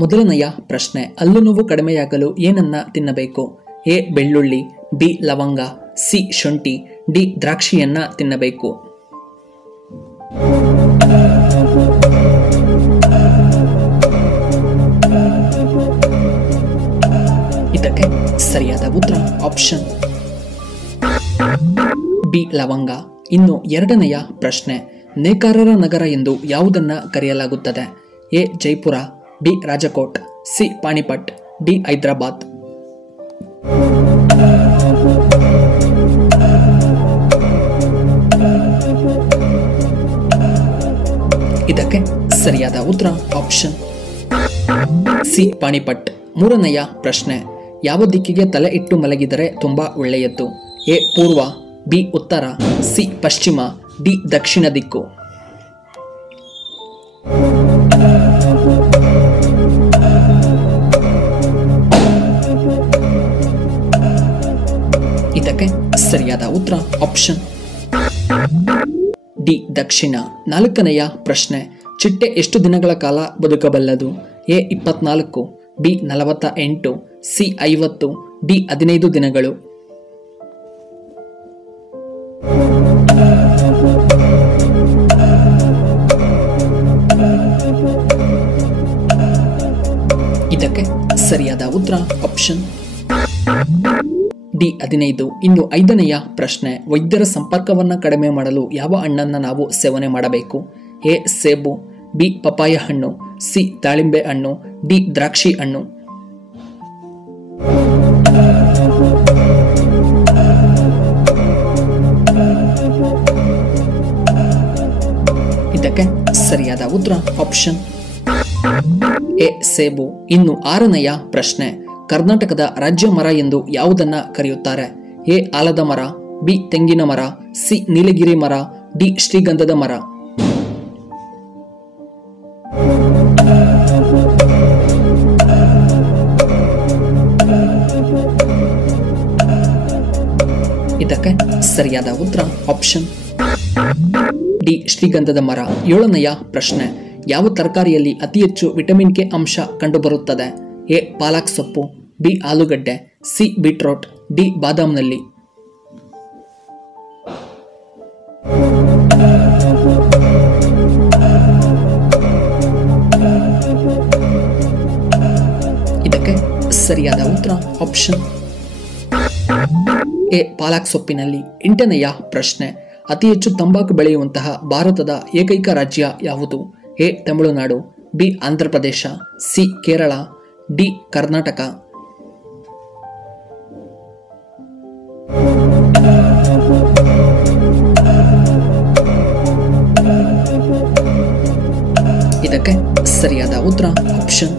ಮೊದಲನೆಯ ಪ್ರಶ್ನೆ, ಹಲ್ಲು ನೋವು ಕಡಿಮೆಯಾಗಲು ಏನನ್ನ ತಿನ್ನಬೇಕು? ಎ ಬೆಳ್ಳುಳ್ಳಿ, ಬಿ ಲವಂಗ, ಸಿ ಶುಂಠಿ, ಡಿ ದ್ರಾಕ್ಷಿಯನ್ನ ತಿನ್ನಬೇಕು. ಇದಕ್ಕೆ ಸರಿಯಾದ ಉತ್ತರ ಆಪ್ಷನ್ ಬಿ ಲವಂಗ. ಇನ್ನು ಎರಡನೆಯ ಪ್ರಶ್ನೆ, ನೇಕಾರರ ನಗರ ಎಂದು ಯಾವುದನ್ನ ಕರೆಯಲಾಗುತ್ತದೆ? A Jaipur, B Rajkot, C Panipat, D Hyderabad. ಇದಕ್ಕೆ ಸರಿಯಾದ ಉತ್ತರ ಆಪ್ಷನ್ ಸಿ ಪಾಣಿಪಟ್. ಮೂರನೆಯ ಪ್ರಶ್ನೆ, ಯಾವ ದಿಕ್ಕಿಗೆ ತಲೆ ಇಟ್ಟು ಮಲಗಿದರೆ ತುಂಬಾ ಒಳ್ಳೆಯದು? ಎ ಪೂರ್ವ, ಬಿ ಉತ್ತರ, ಸಿ ಪಶ್ಚಿಮ, ಡಿ ದಕ್ಷಿಣ ದಿಕ್ಕು. ಇದಕ್ಕೆ ಸರಿಯಾದ ಉತ್ತರ ಆಪ್ಷನ್ ಡಿ ದಕ್ಷಿಣ. ನಾಲ್ಕನೆಯ ಪ್ರಶ್ನೆ, ಚಿಟ್ಟೆ ಎಷ್ಟು ದಿನಗಳ ಕಾಲ ಬದುಕಬಲ್ಲದು? ಎ 24, ಬಿ 48, ಸಿ 50, ಡಿ 15 ದಿನಗಳು. ಇದಕ್ಕೆ ಸರಿಯಾದ ಉತ್ತರ ಆಪ್ಷನ್ ಡಿ 15. ಇನ್ನು ಐದನೆಯ ಪ್ರಶ್ನೆ, ವೈದ್ಯರ ಸಂಪರ್ಕವನ್ನು ಕಡಿಮೆ ಮಾಡಲು ಯಾವ ಹಣ್ಣನ್ನು ನಾವು ಸೇವನೆ ಮಾಡಬೇಕು? ಎ ಸೇಬು, ಬಿ ಪಪಾಯ ಹಣ್ಣು, ಸಿ ದಾಳಿಂಬೆ ಹಣ್ಣು, ಡಿ ದ್ರಾಕ್ಷಿ ಹಣ್ಣು. ಇದಕ್ಕೆ ಸರಿಯಾದ ಉತ್ತರ ಆಪ್ಷನ್ ಎ ಸೇಬು. ಇನ್ನು ಆರನೆಯ ಪ್ರಶ್ನೆ, ಕರ್ನಾಟಕದ ರಾಜ್ಯ ಮರ ಎಂದು ಯಾವುದನ್ನ ಕರೆಯುತ್ತಾರೆ? ಎ ಆಲದ ಮರ, ಬಿ ತೆಂಗಿನ ಮರ, ಸಿ ನೀಲಗಿರಿ ಮರ, ಡಿ ಶ್ರೀಗಂಧದ ಮರ. ಇದಕ್ಕೆ ಸರಿಯಾದ ಉತ್ತರ ಆಪ್ಷನ್ ಡಿ ಶ್ರೀಗಂಧದ ಮರ. ಏಳನೆಯ ಪ್ರಶ್ನೆ, ಯಾವ ತರಕಾರಿಯಲ್ಲಿ ಅತಿ ಹೆಚ್ಚು ವಿಟಮಿನ್ ಕೆ ಅಂಶ ಕಂಡುಬರುತ್ತದೆ? ಎ ಪಾಲಕ್ ಸೊಪ್ಪು, ಬಿ ಆಲೂಗಡ್ಡೆ, ಸಿ ಬೀಟ್ರೋಟ್, ಡಿ ಬಾದಾಮ್ನಲ್ಲಿ. ಇದಕ್ಕೆ ಸರಿಯಾದ ಉತ್ತರ ಆಪ್ಷನ್ ಎ ಪಾಲಕ್ ಸೊಪ್ಪಿನಲ್ಲಿ. ಎಂಟನೆಯ ಪ್ರಶ್ನೆ, ಅತಿ ಹೆಚ್ಚು ತಂಬಾಕು ಬೆಳೆಯುವಂತಹ ಭಾರತದ ಏಕೈಕ ರಾಜ್ಯ ಯಾವುದು? A Tamil Nadu, B Andhra Pradesh, C Kerala, D Karnataka. ಇದಕ್ಕೆ ಸರಿಯಾದ ಉತ್ತರ ಆಪ್ಷನ್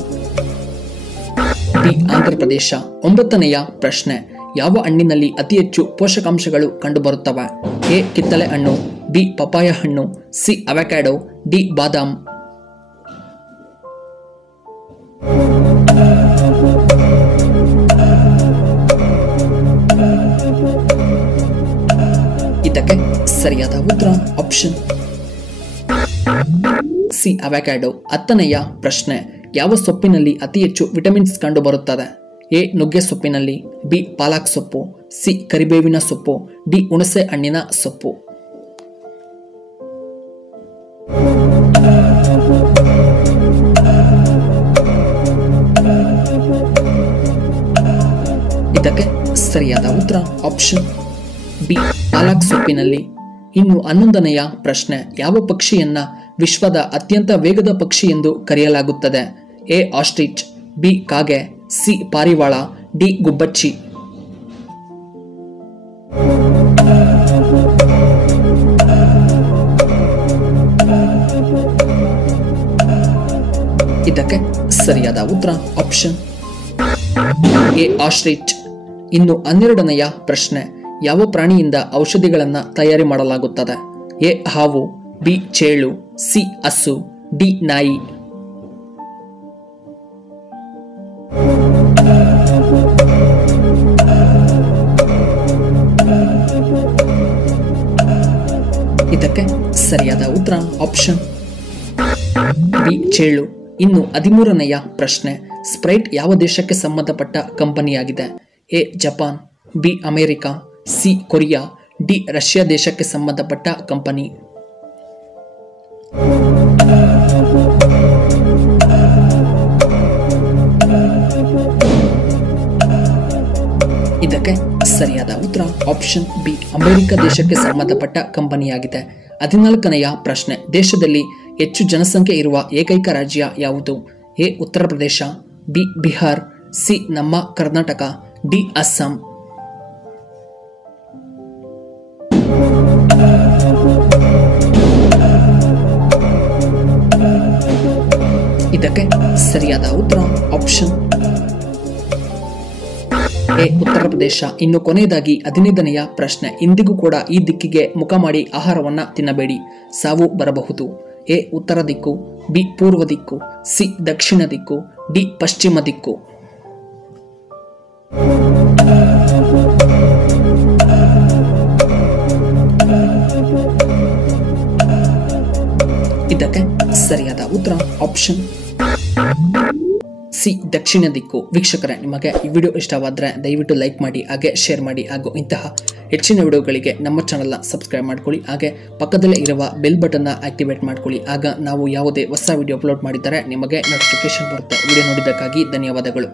ಡಿ ಆಂಧ್ರ ಪ್ರದೇಶ. ಒಂಬತ್ತನೆಯ ಪ್ರಶ್ನೆ, ಯಾವ ಹಣ್ಣಿನಲ್ಲಿ ಅತಿ ಹೆಚ್ಚು ಪೋಷಕಾಂಶಗಳು ಕಂಡುಬರುತ್ತವೆ? ಎ ಕಿತ್ತಳೆ ಹಣ್ಣು, ಬಿ ಪಪಾಯ ಹಣ್ಣು, ಸಿ ಅವಕ್ಯಾಡೋ, ಡಿ ಬಾದಾಮ್. ಇದಕ್ಕೆ ಸರಿಯಾದ ಉತ್ತರ ಆಪ್ಷನ್ ಸಿ ಅವಕ್ಯಾಡೋ. ಹತ್ತನೆಯ ಪ್ರಶ್ನೆ, ಯಾವ ಸೊಪ್ಪಿನಲ್ಲಿ ಅತಿ ಹೆಚ್ಚು ವಿಟಮಿನ್ಸ್ ಕಂಡುಬರುತ್ತದೆ? ಎ ನುಗ್ಗೆ ಸೊಪ್ಪಿನಲ್ಲಿ, ಬಿ ಪಾಲಕ್ ಸೊಪ್ಪು, ಸಿ ಕರಿಬೇವಿನ ಸೊಪ್ಪು, ಡಿ ಹುಣಸೆ ಹಣ್ಣಿನ ಸೊಪ್ಪು. ಇದಕ್ಕೆ ಸರಿಯಾದ ಉತ್ತರ ಆಪ್ಷನ್ ಬಿ ಪಾಲಕ್ ಸೊಪ್ಪಿನಲ್ಲಿ. ಇನ್ನು 11ನೆಯ ಪ್ರಶ್ನೆ, ಯಾವ ಪಕ್ಷಿಯನ್ನ ವಿಶ್ವದ ಅತ್ಯಂತ ವೇಗದ ಪಕ್ಷಿ ಎಂದು ಕರೆಯಲಾಗುತ್ತದೆ? ಎ ಆಸ್ಟ್ರಿಚ್, ಬಿ ಕಾಗೆ, ಸಿ ಪಾರಿವಾಳ, ಡಿ ಗುಬ್ಬಚ್ಚಿ. ಇದಕ್ಕೆ ಸರಿಯಾದ ಉತ್ತರ ಆಪ್ಷನ್ ಎ ಆಸ್ಟ್ರಿಚ್. ಇನ್ನು 12ನೆಯ ಪ್ರಶ್ನೆ, ಯಾವ ಪ್ರಾಣಿಯಿಂದ ಔಷಧಿಗಳನ್ನು ತಯಾರಿ ಮಾಡಲಾಗುತ್ತದೆ? ಎ ಹಾವು, ಬಿ ಚೇಳು, ಸಿ ಹಸು, ಡಿ ನಾಯಿ. ಇದಕ್ಕೆ ಸರಿಯಾದ ಉತ್ತರ ಆಪ್ಷನ್ ಬಿ ಚೇಳು. ಇನ್ನು 13ನೆಯ ಪ್ರಶ್ನೆ, ಸ್ಪ್ರೈಟ್ ಯಾವ ದೇಶಕ್ಕೆ ಸಂಬಂಧಪಟ್ಟ ಕಂಪನಿಯಾಗಿದೆ? A Japan, B America, C Korea, D Russia ದೇಶಕ್ಕೆ ಸಂಬಂಧಪಟ್ಟ ಕಂಪನಿ. ಇದಕ್ಕೆ ಸರಿಯಾದ ಉತ್ತರ ಆಪ್ಷನ್ ಬಿ ಅಮೆರಿಕ ದೇಶಕ್ಕೆ ಸಂಬಂಧಪಟ್ಟ ಕಂಪನಿಯಾಗಿದೆ. 14ನೆಯ ಪ್ರಶ್ನೆ, ದೇಶದಲ್ಲಿ ಹೆಚ್ಚು ಜನಸಂಖ್ಯೆ ಇರುವ ಏಕೈಕ ರಾಜ್ಯ ಯಾವುದು? A Uttar Pradesh, B Bihar, C ನಮ್ಮ ಕರ್ನಾಟಕ, ಡಿ ಅಸ್ಸಾಂ. ಇದಕ್ಕೆ ಸರಿಯಾದ ಉತ್ತರ ಆಪ್ಷನ್ ಎ ಉತ್ತರ ಪ್ರದೇಶ. ಇನ್ನು ಕೊನೆಯದಾಗಿ 15ನೆಯ ಪ್ರಶ್ನೆ, ಇಂದಿಗೂ ಕೂಡ ಈ ದಿಕ್ಕಿಗೆ ಮುಖ ಮಾಡಿ ಆಹಾರವನ್ನ ತಿನ್ನಬೇಡಿ, ಸಾವು ಬರಬಹುದು. ಎ ಉತ್ತರ ದಿಕ್ಕು, ಬಿ ಪೂರ್ವ ದಿಕ್ಕು, ಸಿ ದಕ್ಷಿಣ ದಿಕ್ಕು, ಡಿ ಪಶ್ಚಿಮ ದಿಕ್ಕು. ಇದಕ್ಕೆ ಸರಿಯಾದ ಉತ್ತರ ಆಪ್ಷನ್ ಸಿ ದಕ್ಷಿಣ ದಿಕ್ಕು. ವೀಕ್ಷಕರೇ, ನಿಮಗೆ ಈ ವಿಡಿಯೋ ಇಷ್ಟವಾದರೆ ದಯವಿಟ್ಟು ಲೈಕ್ ಮಾಡಿ, ಹಾಗೆ ಶೇರ್ ಮಾಡಿ, ಹಾಗೂ ಇಂತಹ ಹೆಚ್ಚಿನ ವಿಡಿಯೋಗಳಿಗೆ ನಮ್ಮ ಚಾನಲ್ನ ಸಬ್ಸ್ಕ್ರೈಬ್ ಮಾಡ್ಕೊಳ್ಳಿ. ಹಾಗೆ ಪಕ್ಕದಲ್ಲೇ ಇರುವ ಬೆಲ್ ಬಟನ್ನ ಆಕ್ಟಿವೇಟ್ ಮಾಡ್ಕೊಳ್ಳಿ. ಆಗ ನಾವು ಯಾವುದೇ ಹೊಸ ವಿಡಿಯೋ ಅಪ್ಲೋಡ್ ಮಾಡಿದರೆ ನಿಮಗೆ ನೋಟಿಫಿಕೇಶನ್ ಬರುತ್ತೆ. ವಿಡಿಯೋ ನೋಡಿದ್ದಕ್ಕಾಗಿ ಧನ್ಯವಾದಗಳು.